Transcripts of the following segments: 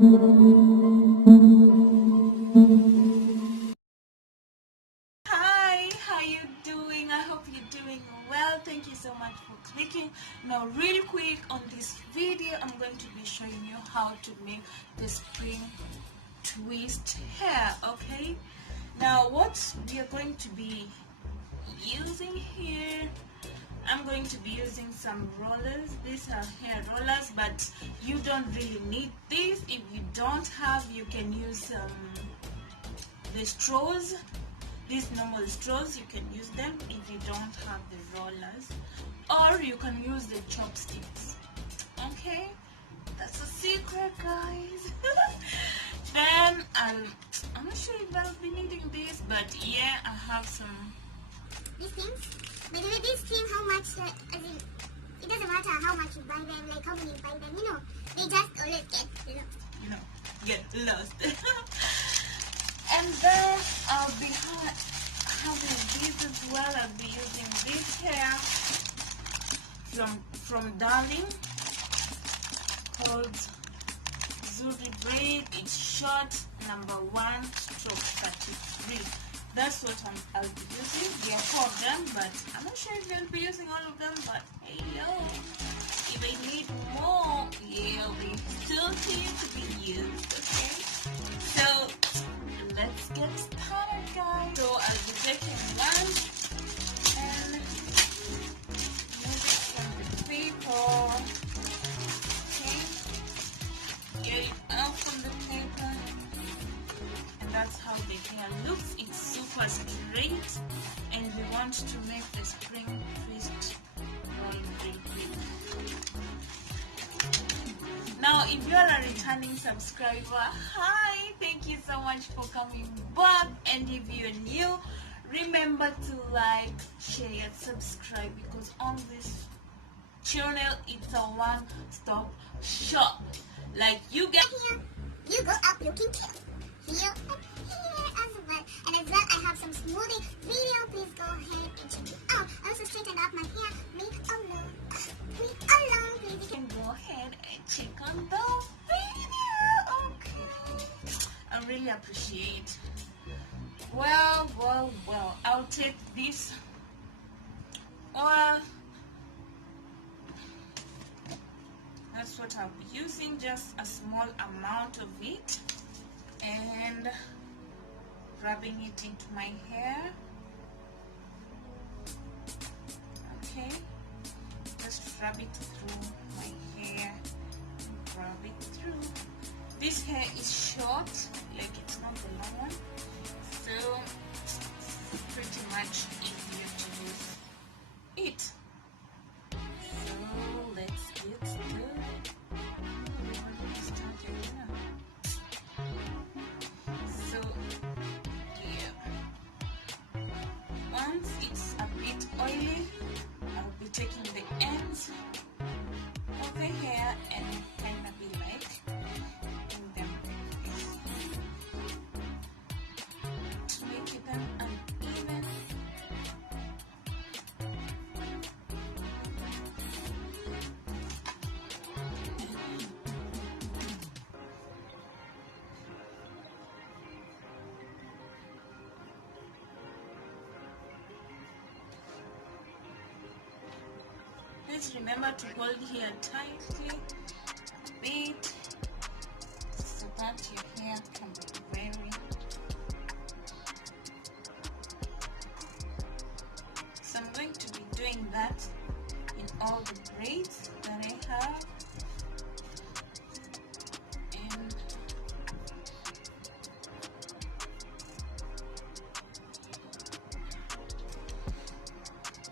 Hi, how you doing? I hope you're doing well. Thank you so much for clicking. Now, real quick on this video, I'm going to be showing you how to make the spring twist hair. Okay, now what we are going to be using here, I'm going to be using some rollers. These are hair rollers, but you don't really need these. If you don't have, you can use the straws. These normal straws, you can use them if you don't have the rollers, or you can use the chopsticks. Okay, that's a secret, guys. Then I'm not sure if I'll be needing this, but yeah, I have some these things. By the way, these things, how much, as in, it doesn't matter how much you buy them, like how many you buy them, they just always get lost. And then I'll be having these as well. I'll be using this hair from Darling called Zuri Braid. It's short, number 1 stroke 33. That's what I'll be using. There are 4 of them, but I'm not sure if I'll be using all of them, but hey yo, if I need more, yeah, I'll be still here to be used, okay? So let's get started, guys. So I'll be taking one and move it from the paper. Okay, get it out from the paper, and that's how the hair looks. It's super straight, and we want to make the spring twist roll real quick. Now, if you're a returning subscriber, hi, thank you so much for coming back. And if you're new, remember to like, share, subscribe, because on this channel it's a one-stop shop. Like, you get here, you go up looking cute. Here and here as well. And as well, I have some smoothing video. Please go ahead and check it out. I also straightened up my hair. Leave alone, please. You can go ahead and check on the video. Okay, I really appreciate. Well, I'll take this oil. That's what I'll be using, just a small amount of it, and rubbing it into my hair. Okay, just rub it through my hair, rub it through. This hair is short, like it's not the long one, so it's pretty much easier to use it. So let's get started. So yeah, once it's a bit oily, I'll be taking the ends of the hair and kind of be like in them to make it uneven. Please remember to hold here tightly a bit so that your hair can be very. So I'm going to be doing that in all the braids that I have. And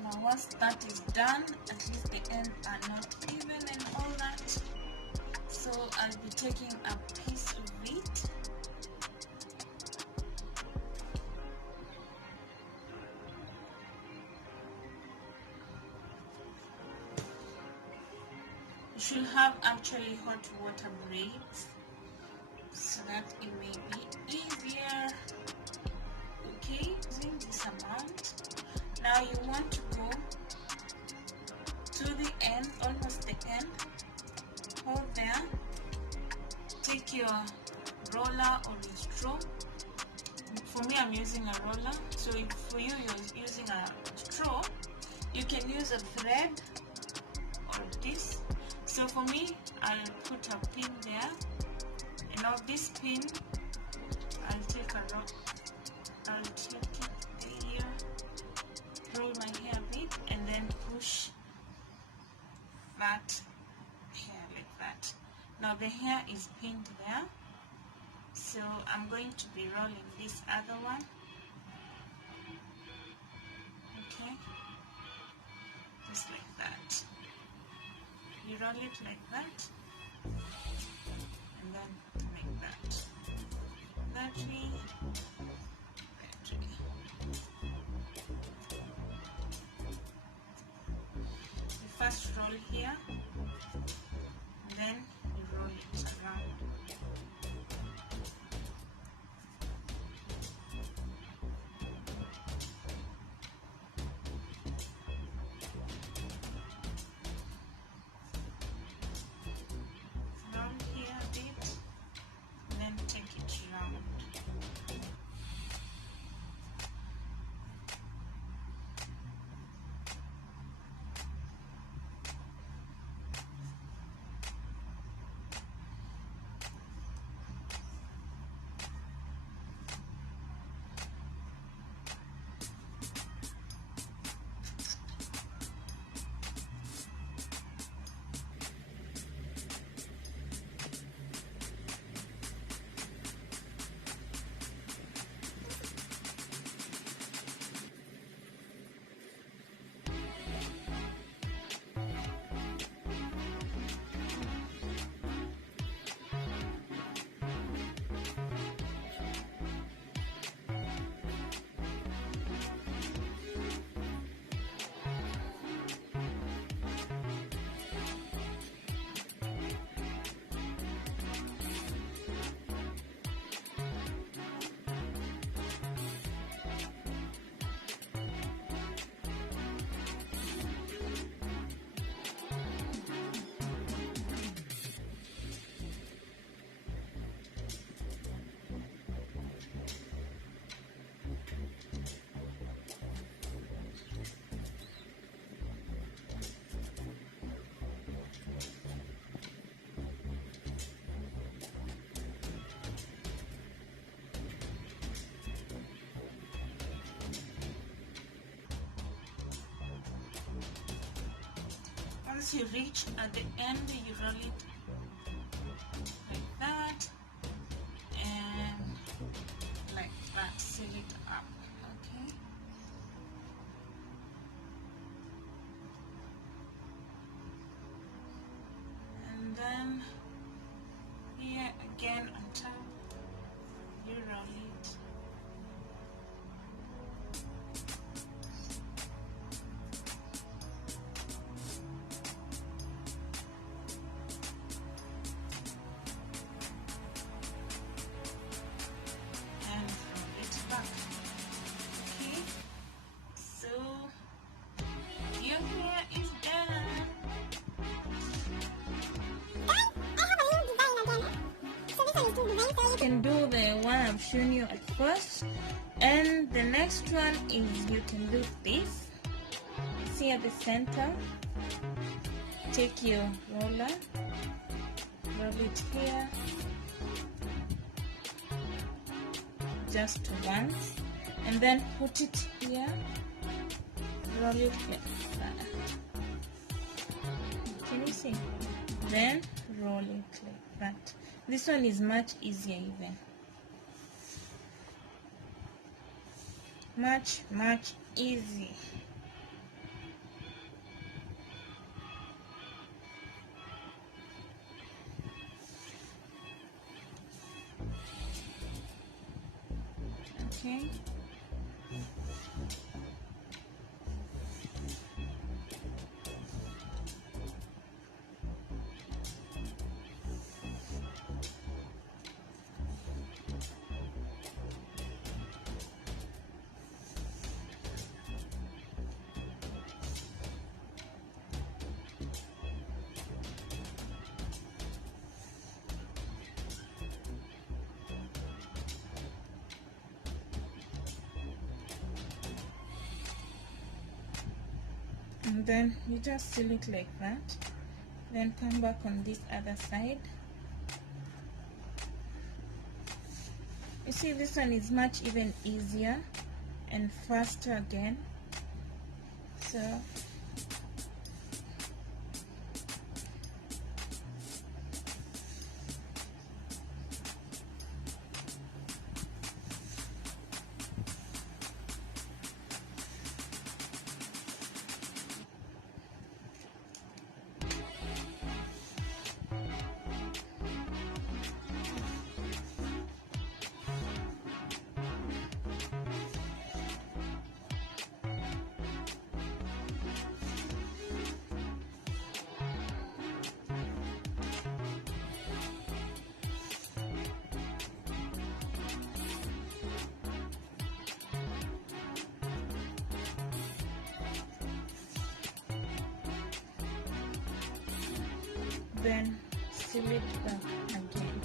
now once that is done, at least the ends are not even and all that. So I'll be taking a piece of it. You should have actually hot water braids so that it may be easier. Okay, using this amount. Now you want to go to the end, almost the end. Hold there, take your roller or your straw. For me, I'm using a roller, so if for you you're using a straw, you can use a thread or this. So for me, I'll put a pin there, and of this pin I'll take a rock, I'll take it here, roll my hair a bit, and then push that hair like that. Now the hair is pinned there, so I'm going to be rolling this other one. Okay, just like that. You roll it like that, and then make that way, that way. You first roll here, and then you roll it around. Round here a bit, and then take it round. Once you reach at the end, you roll it like that and like that, seal it up. Okay, and then here again on top you roll it. You can do the one I've shown you at first, and the next one is you can do this. See at the center, take your roller, roll it here just once, and then put it here, roll it like that. Can you see? Then roll it like that. This one is much easier even. Much easy. Okay. and then you just seal it like that. Then come back on this other side. You see, this one is much even easier and faster again. So then seal it back again.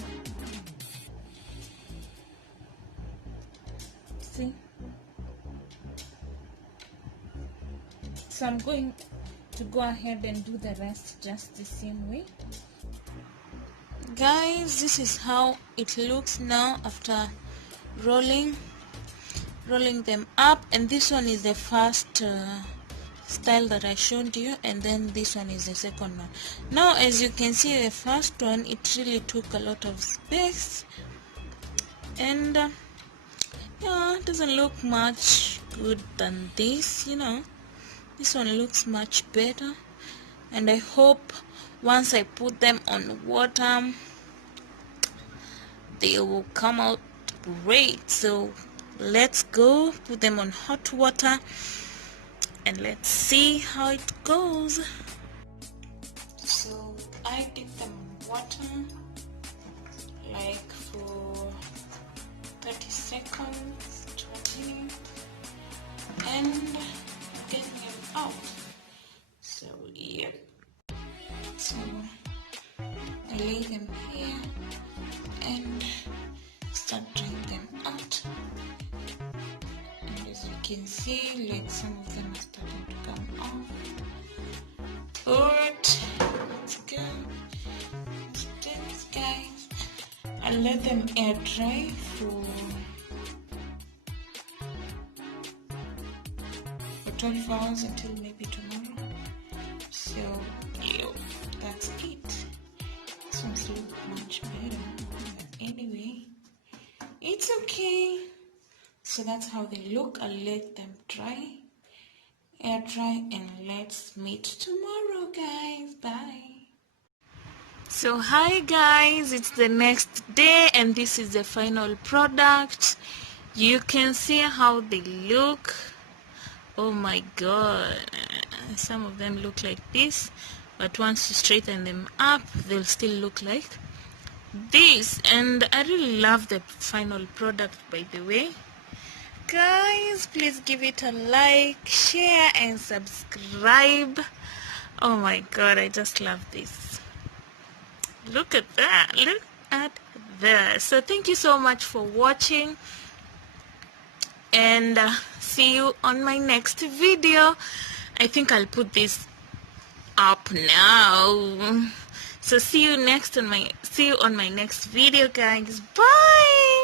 See? So I'm going to go ahead and do the rest just the same way. Guys, this is how it looks now after rolling them up, and this one is the first style that I showed you, and then this one is the second one. Now as you can see, the first one, it really took a lot of space, and yeah, it doesn't look much good than this, you know. This one looks much better, and I hope once I put them on water they will come out great. So let's go put them on hot water and let's see how it goes. So I dip them in water like for 30 seconds, 20, and get them out. So yeah, so I lay them here and start drying them out, and as you can see, like some of them are starting to come off. Alright, let's go. Let's do this, guys. I'll let them air dry for 12 hours until maybe tomorrow. So yeah, that's it. This one's look much better, but anyway, it's okay. So that's how they look. I'll let them dry, air dry, and let's meet tomorrow, guys. Bye. So hi guys, it's the next day and this is the final product. You can see how they look. Oh my god, some of them look like this, but once you straighten them up they'll still look like this. And I really love the final product, by the way. Guys, please give it a like, share and subscribe. Oh my god, I just love this. Look at that, look at that. So thank you so much for watching, and see you on my next video. I think I'll put this up now. So see you on my next video, guys. Bye.